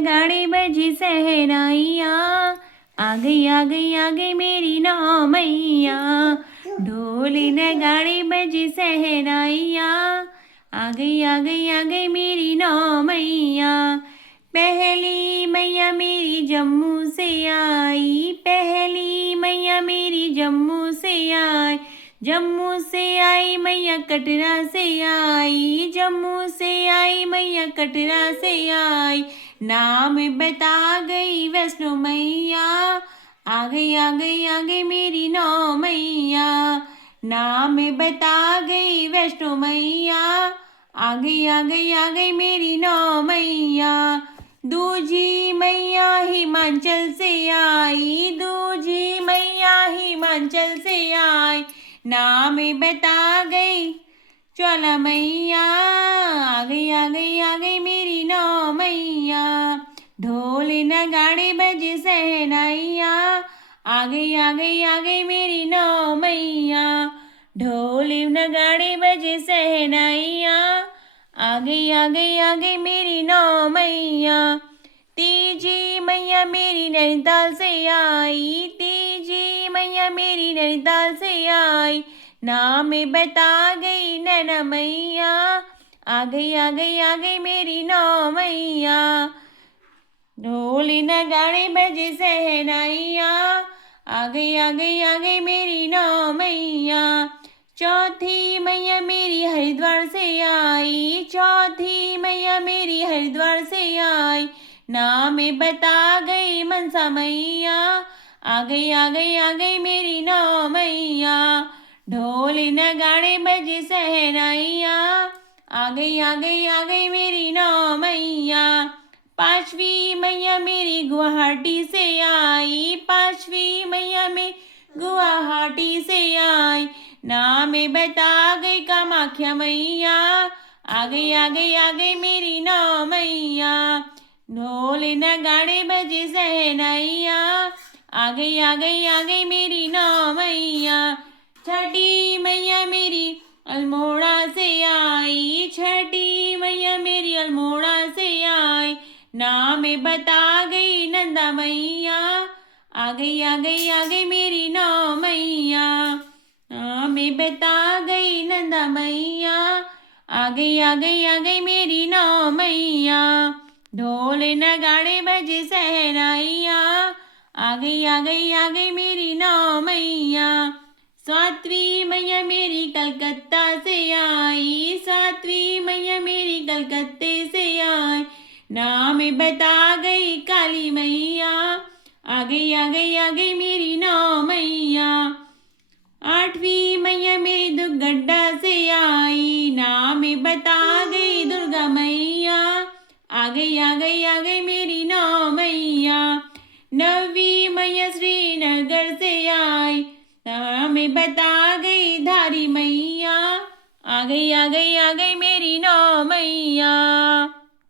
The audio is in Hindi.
नगाड़े बजी सहनाइया, आ गई मेरी नौ मैया। ढोल नगाड़े बजी सहनाइया, आ गई मेरी नौ मैया। पहली मैया मेरी जम्मू से आई, पहली मैया मेरी जम्मू से आई। जम्मू से आई मैया कटरा से आई, जम्मू से आई मैया कटरा से आई। नाम बता गई वैष्णो मैया, आ गई मेरी नौ मैया। नाम बता गई वैष्णो मैया, आ गई मेरी नौ मैया। दूजी मैया हिमाचल से आई, दूजी मैया हिमाचल से आई। नाम बता गई ज्वाला मैया, आ गई मेरी नौ मैया। ढोल नगाड़े बजे सहनाइया, आ गई मेरी नौ मैया। ढोल नगाड़े बजे सहनाइया, आ गई मेरी नौ मैया। तीजी मैया मेरी नैनीताल से आई, तीजी मैया मेरी नैनीताल से आई। नाम बता गई नैना मैया, आ गई मेरी नौ मैया। ढोल नगाड़े बजे सहनाइया, आ गई मेरी नौ मैया। चौथी मैया मेरी हरिद्वार से आई, चौथी मैया मेरी हरिद्वार से आई। नाम बता गई मनसा मैया, आ गई मेरी नौ मैया। ढोल नगाड़े बजे सहनाइया, आ गई मेरी नौ मैया। पांचवी मैया मेरी गुवाहाटी से आई, पांचवी मैया में गुवाहाटी से आई। नाम बता गई कामाख्या मैया, आ गई मेरी नौ मैया। ढोल नगाड़े बजे सहनाइया, आ गई मेरी नौ मैया। छठी मैया मेरी अल्मोड़ा से आई, छठी मैया मेरी अल्मोड़ा से आई। नाम बता गई नंदा मैया, आ गई मेरी नौ मैया। नाम बता गई नंदा मैया, आ गई मेरी नौ मैया। ढोल नगाड़े बजे सहनाइया, आ गई मेरी नौ मैया। सातवीं मैया मेरी कलकत्ता से आई, सातवीं मैया मेरी कलकत्ते से आई। नाम बता गई काली मैया, आ गई मेरी नौ मैया। आठवीं मैया मेरी दुर्गड्डा से आई, नाम बता गई दुर्गा मैया, आ गई मेरी नौ मैया। नवीं मैया श्रीनगर से आई, नाम बता गई धारी मैया, आ गई मेरी नौ